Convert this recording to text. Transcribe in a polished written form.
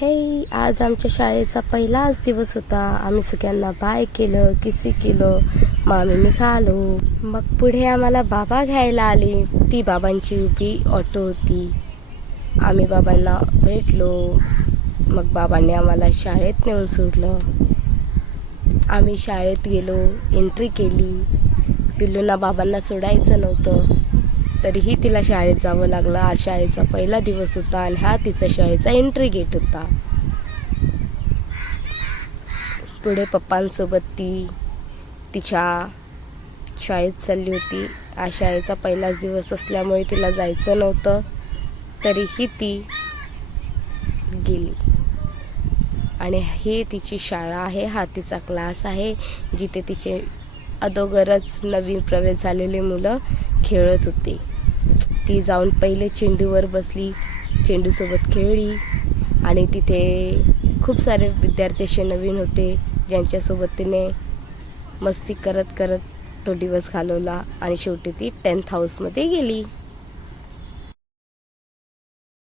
हे आज आमच्या शाळेचा पहिलाच दिवस होता. आम्ही सगळ्यांना बाय केलं, किसी केलं, मामी निघालो. मग पुढे आम्हाला बाबा घ्यायला आले. ती बाबांची उभी ऑटो होती. आम्ही बाबांना भेटलो. मग बाबांनी आम्हाला शाळेत नेऊन सोडलं. आम्ही शाळेत गेलो, एंट्री केली. पिल्लूंना बाबांना सोडायचं नव्हतं, तरीही तिला शाळेत जावं लागलं. आज शाळेचा पहिला दिवस होता आणि हा तिचा शाळेचा एंट्री गेट होता. पुढे पप्पांसोबत ती तिच्या शाळेत चालली होती. आज शाळेचा पहिलाच दिवस असल्यामुळे तिला जायचं नव्हतं, तरीही ती गेली. आणि ही तिची शाळा आहे, हा तिचा क्लास आहे, जिथे तिचे अगोदरच नवीन प्रवेश झालेले मुलं खेळत होते. ती जाऊन पहिले चेंडूवर बसली, चेंडूसोबत खेळली आणि तिथे खूप सारे विद्यार्थी असे नवीन होते, ज्यांच्यासोबत तिने मस्ती करत करत तो दिवस घालवला आणि शेवटी ती 10th हाऊसमध्ये गेली.